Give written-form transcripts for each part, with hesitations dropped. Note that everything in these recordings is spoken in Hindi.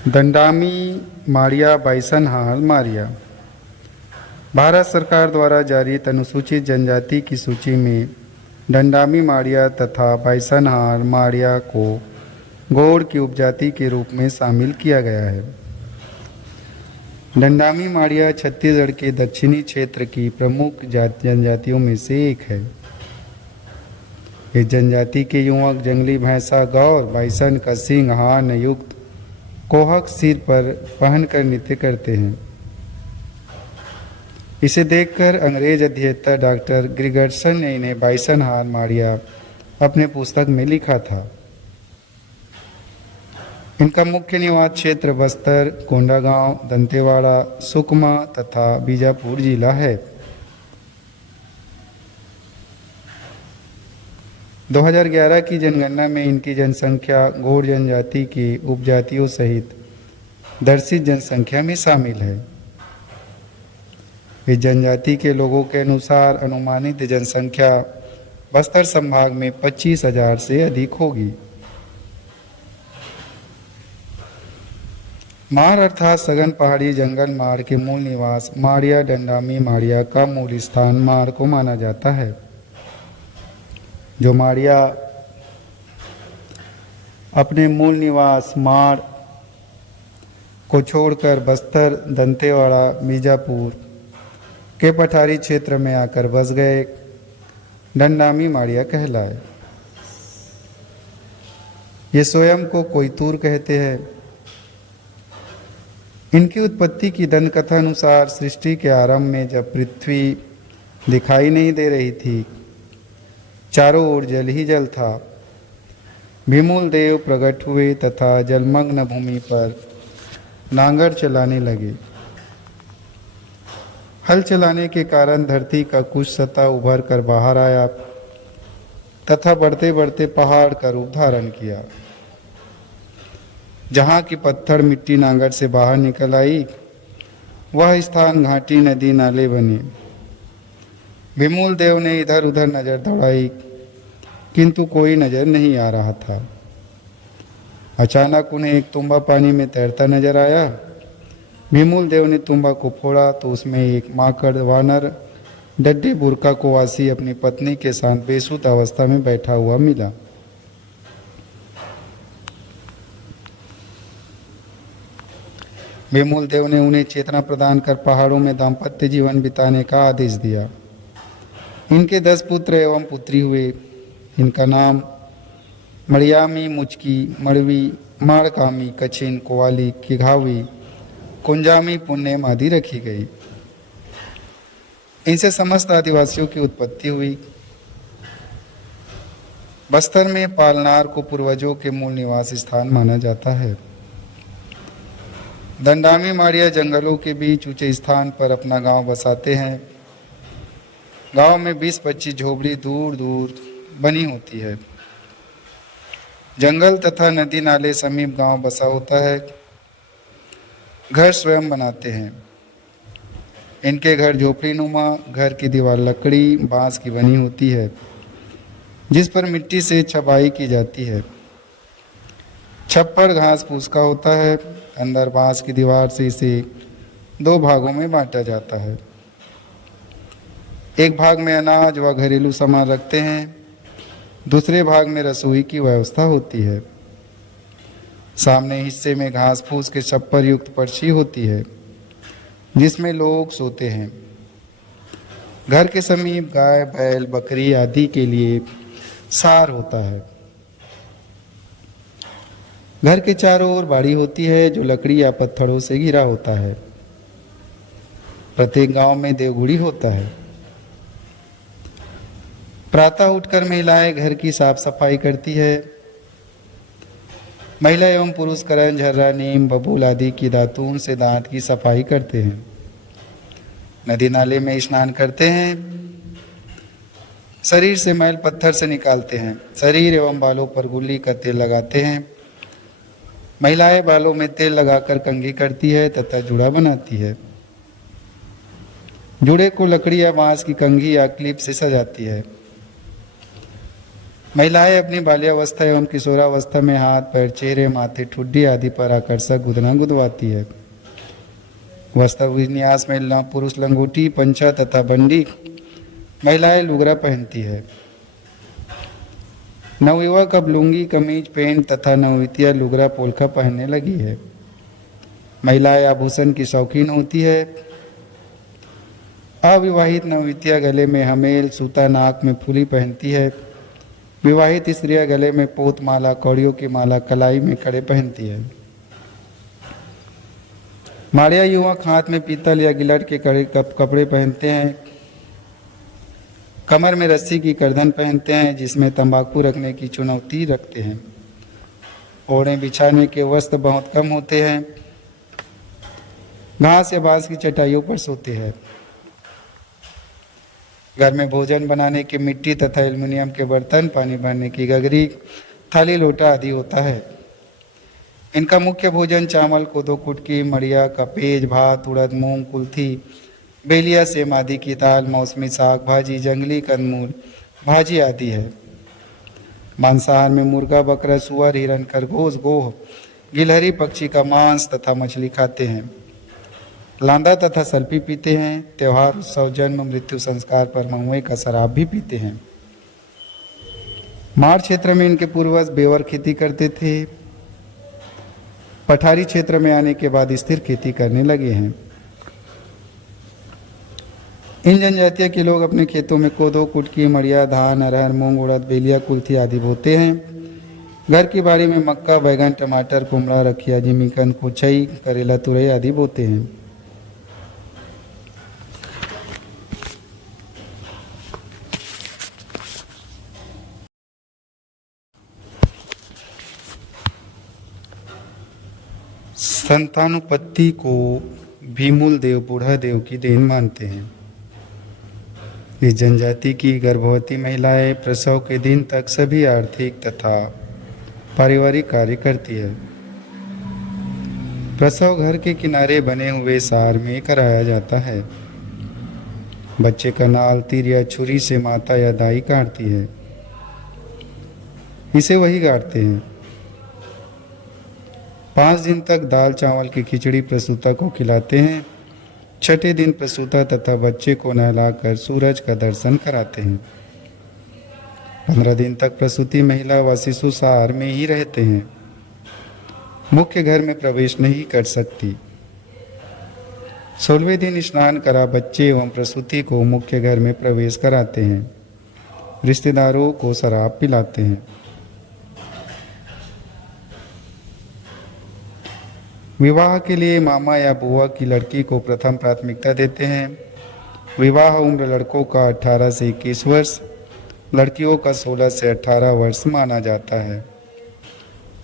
दंडामी माड़िया बाइसनहाल मारिया। भारत सरकार द्वारा जारी अनुसूचित जनजाति की सूची में दंडामी माड़िया तथा बाइसनहाल माड़िया को गौड़ की उपजाति के रूप में शामिल किया गया है। दंडामी माड़िया छत्तीसगढ़ के दक्षिणी क्षेत्र की प्रमुख जनजातियों में से एक है। इस जनजाति के युवक जंगली भैंसा गौर बाइसन का सिंह हान युक्त कोहक सिर पर पहनकर नृत्य करते हैं। इसे देखकर अंग्रेज अध्येता डॉक्टर ग्रिगर्सन ने इन्हें बाइसनहाल माड़िया अपने पुस्तक में लिखा था। इनका मुख्य निवास क्षेत्र बस्तर, कोंडागांव, दंतेवाड़ा, सुकमा तथा बीजापुर जिला है। 2011 की जनगणना में इनकी जनसंख्या गौड़ जनजाति की उपजातियों सहित दर्शित जनसंख्या में शामिल है। इस जनजाति के लोगों के अनुसार अनुमानित जनसंख्या बस्तर संभाग में 25,000 से अधिक होगी। माड़ अर्थात सघन पहाड़ी जंगल माड़ के मूल निवास माड़िया दंडामी माड़िया का मूल स्थान माड़ को माना जाता है। जो माड़िया अपने मूल निवास माड़ को छोड़कर बस्तर, दंतेवाड़ा, बीजापुर के पठारी क्षेत्र में आकर बस गए, दंडामी माड़िया कहलाए। ये स्वयं को कोयतूर कहते हैं। इनकी उत्पत्ति की दंतकथा अनुसार सृष्टि के आरंभ में जब पृथ्वी दिखाई नहीं दे रही थी, चारों ओर जल ही जल था, भीमूल देव प्रकट हुए तथा जलमग्न भूमि पर नांगर चलाने लगे। हल चलाने के कारण धरती का कुछ सतह उभर कर बाहर आया तथा बढ़ते बढ़ते पहाड़ का रूप धारण किया। जहाँ की पत्थर मिट्टी नांगर से बाहर निकल आई, वह स्थान घाटी, नदी, नाले बने। भीमूल देव ने इधर उधर नजर दौड़ाई, किंतु कोई नजर नहीं आ रहा था। अचानक उन्हें एक तुम्बा पानी में तैरता नजर आया। भीमूल देव ने तुम्बा को फोड़ा तो उसमें एक माकड़ वानर डड्डे बुरका को वासी अपनी पत्नी के साथ बेसुध अवस्था में बैठा हुआ मिला। भीमूल देव ने उन्हें चेतना प्रदान कर पहाड़ों में दाम्पत्य जीवन बिताने का आदेश दिया। इनके 10 पुत्र एवं पुत्री हुए। इनका नाम मड़ियामी, मुचकी, मड़वी, माड़कामी, कछिन, कोवाली, किघावी, कुंजामी, पुण्यम आदि रखी गई। इनसे समस्त आदिवासियों की उत्पत्ति हुई। बस्तर में पालनार को पूर्वजों के मूल निवास स्थान माना जाता है। दंडामी माड़िया जंगलों के बीच ऊंचे स्थान पर अपना गांव बसाते हैं। गांव में 20-25 झोपड़ी दूर दूर बनी होती है। जंगल तथा नदी नाले समीप गांव बसा होता है। घर स्वयं बनाते हैं। इनके घर झोपड़ी नुमा, घर की दीवार लकड़ी बांस की बनी होती है, जिस पर मिट्टी से छपाई की जाती है। छप्पर घास फूस का होता है। अंदर बांस की दीवार से इसे 2 भागों में बांटा जाता है। एक भाग में अनाज व घरेलू सामान रखते हैं, दूसरे भाग में रसोई की व्यवस्था होती है। सामने हिस्से में घास फूस के छप्पर युक्त पर्ची होती है, जिसमें लोग सोते हैं। घर के समीप गाय, बैल, बकरी आदि के लिए सार होता है। घर के चारों ओर बाड़ी होती है, जो लकड़ी या पत्थरों से घिरा होता है। प्रत्येक गांव में देवगुड़ी होता है। प्रातः उठकर महिलाएं घर की साफ सफाई करती है। महिला एवं पुरुष करण, झर्रा, नीम, बबूल आदि की दातून से दांत की सफाई करते हैं। नदी नाले में स्नान करते हैं। शरीर से मैल पत्थर से निकालते हैं। शरीर एवं बालों पर गुल्ली का तेल लगाते हैं। महिलाएं बालों में तेल लगाकर कंघी करती है तथा जूड़ा बनाती है। जूड़े को लकड़ी या बांस की कंघी या क्लिप से सजाती है। महिलाएं अपनी बाल्यावस्था एवं किशोरावस्था में हाथ, पैर, चेहरे, माथे, ठुड्डी आदि पर आकर्षक गुदना गुदवाती है। वस्त्र विन्यास में पुरुष लंगोटी, पंचा तथा बंडी, महिलाएं लुगरा पहनती है। नवयुवक अब लुंगी, कमीज, पैंट तथा नववितिया लुगरा पोलखा पहनने लगी है। महिलाएं आभूषण की शौकीन होती है। अविवाहित नववितिया गले में हमेल, सूता, नाक में फूली पहनती है। विवाहित स्त्रियां गले में पोत माला, कौड़ियों की माला, कलाई में कड़े पहनती है। माड़िया युवक हाथ में पीतल या गिलट के कपड़े पहनते हैं। कमर में रस्सी की करधन पहनते हैं जिसमें तंबाकू रखने की चुनौती रखते हैं। ओढ़े बिछाने के वस्त्र बहुत कम होते हैं। घास या बांस की चटाइयों पर सोते हैं। घर में भोजन बनाने के मिट्टी तथा एल्युमिनियम के बर्तन, पानी भरने की गगरी, थाली, लोटा आदि होता है। इनका मुख्य भोजन चावल, कोदो कुटकी, मड़िया, कपेज, भात, उड़द, मूंग, कुल्थी, बेलिया, सेम आदि की दाल, मौसमी साग, भाजी, जंगली कंदमूल, भाजी आदि है। मांसाहार में मुर्गा, बकरा, सुअर, हिरन, खरगोश, गोह, गिलहरी पक्षी का मांस तथा मछली खाते हैं। लांदा तथा सल्फी पीते हैं। त्योहार, उत्सव, जन्म, मृत्यु, संस्कार पर महुए का शराब भी पीते हैं। माड़ क्षेत्र में इनके पूर्वज बेवर खेती करते थे। पठारी क्षेत्र में आने के बाद स्थिर खेती करने लगे हैं। इन जनजातियों के लोग अपने खेतों में कोदो, कुटकी, मड़िया, धान, अरहर, मूंग, उड़द, बेलिया, कुल्थी आदि बोते हैं। घर की बाड़ी में मक्का, बैगन, टमाटर, कुमड़ा, रखिया, जिमीकंद, कुचई, करेला, तुरई आदि बोते हैं। संतानुपत्ति को भीमूल देव, बूढ़ा देव की देन मानते हैं। इस जनजाति की गर्भवती महिलाएं प्रसव के दिन तक सभी आर्थिक तथा पारिवारिक कार्य करती है। प्रसव घर के किनारे बने हुए सार में कराया जाता है। बच्चे का नाल तीर या छुरी से माता या दाई काटती है। इसे वही काटते हैं। 5 दिन तक दाल चावल की खिचड़ी प्रसूता को खिलाते हैं। छठे दिन प्रसूता तथा बच्चे को नहलाकर सूरज का दर्शन कराते हैं। 15 दिन तक प्रसूति महिला व शिशु सार में ही रहते हैं। मुख्य घर में प्रवेश नहीं कर सकती। 16वें दिन स्नान करा बच्चे एवं प्रसूति को मुख्य घर में प्रवेश कराते हैं। रिश्तेदारों को शराब पिलाते हैं। विवाह के लिए मामा या बुआ की लड़की को प्रथम प्राथमिकता देते हैं। विवाह उम्र लड़कों का 18 से 21 वर्ष, लड़कियों का 16 से 18 वर्ष माना जाता है।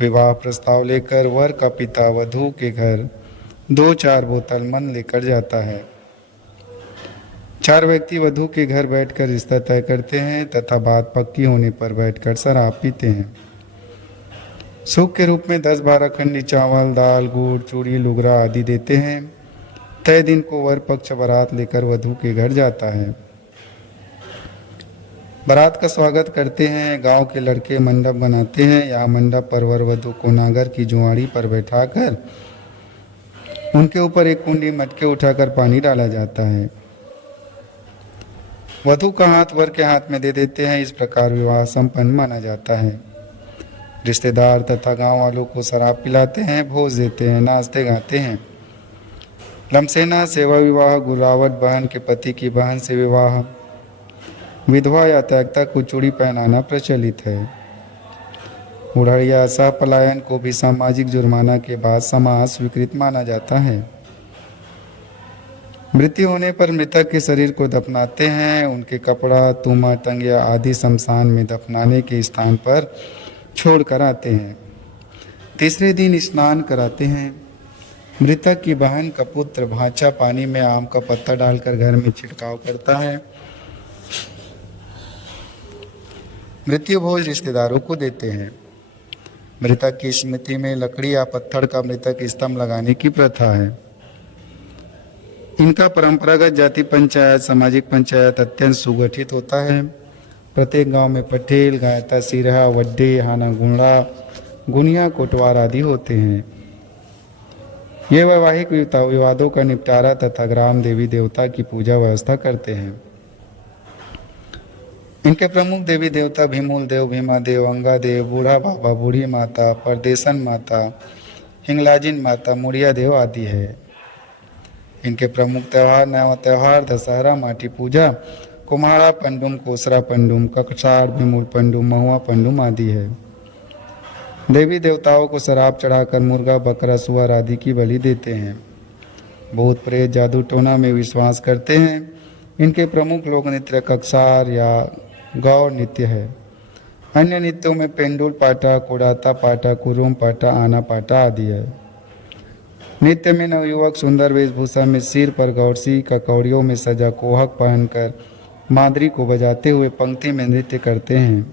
विवाह प्रस्ताव लेकर वर का पिता वधू के घर 2-4 बोतल मन लेकर जाता है। 4 व्यक्ति वधू के घर बैठकर रिश्ता तय करते हैं तथा बात पक्की होने पर बैठकर शराब पीते हैं। सुख के रूप में 10-12 खंडी चावल, दाल, गुड़, चूड़ी, लुगरा आदि देते हैं। तय दिन को वर पक्ष बारात लेकर वधू के घर जाता है। बारात का स्वागत करते हैं। गांव के लड़के मंडप बनाते हैं। यहाँ मंडप पर वर वधू को नागर की जुआड़ी पर बैठाकर उनके ऊपर एक कुंडी मटके उठाकर पानी डाला जाता है। वधू का हाथ वर के हाथ में दे देते हैं। इस प्रकार विवाह संपन्न माना जाता है। रिश्तेदार तथा गांव वालों को शराब पिलाते हैं, भोज देते हैं, नाचते गाते हैं। लमसेना, सेवा विवाह, गुलावट बहन के पति की बहन से विवाह, विधवा या त्यागता को चूड़ी पहनाना प्रचलित है। उड़हड़िया सह पलायन को भी सामाजिक जुर्माना के बाद समाज स्वीकृत माना जाता है। मृत्यु होने पर मृतक के शरीर को दफनाते हैं। उनके कपड़ा, तुमा, टंगिया आदि शमशान में दफनाने के स्थान पर छोड़ कर आते हैं। तीसरे दिन स्नान कराते हैं। मृतक की बहन का पुत्र भांचा पानी में आम का पत्ता डालकर घर में छिड़काव करता है। मृत्यु भोज रिश्तेदारों को देते हैं। मृतक की स्मृति में लकड़ी या पत्थर का मृतक स्तंभ लगाने की प्रथा है। इनका परंपरागत जाति पंचायत, सामाजिक पंचायत अत्यंत सुगठित होता है। प्रत्येक गांव में पटेल, गायता, सिरहा, वड्डे, हाना, गुंडा, गुनिया, कोटवार आदि होते हैं। ये वैवाहिक विवादों का निपटारा तथा ग्राम देवी देवता की पूजा व्यवस्था करते हैं। इनके प्रमुख देवी देवता भीमूल देव, भीमा देव, अंगा देव, बूढ़ा बाबा, बूढ़ी माता, परदेसन माता, हिंगलाजिन माता, मुड़िया देव आदि है। इनके प्रमुख त्यौहार नवा त्यौहार, दशहरा, माटी पूजा, कुम्हाड़ा पंडुम, कोसरा पंडुम, ककछाड़, भीमूल पंडुम, महुआ पंडुम आदि है। देवी देवताओं को शराब चढ़ाकर मुर्गा, बकरा, सुअर आदि की बलि देते हैं। भूत प्रेत, जादू टोना में विश्वास करते हैं। इनके प्रमुख लोक नृत्य ककसार या गौर नृत्य है। अन्य नृत्यों में पेंडुल पाटा, कोडाता पाटा, कुरुम पाटा, आना पाटा आदि है। नृत्य में नवयुवक सुंदर वेशभूषा में सिर पर गौरसी ककौड़ियों में सजा कोहक पहनकर मादरी को बजाते हुए पंक्ति में नृत्य करते हैं।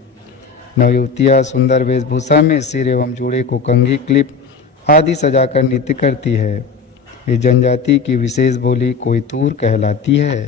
नवयुवतियाँ सुंदर वेशभूषा में सिर एवं जोड़े को कंघी, क्लिप आदि सजाकर नृत्य करती है। ये जनजाति की विशेष बोली कोयतूर कहलाती है।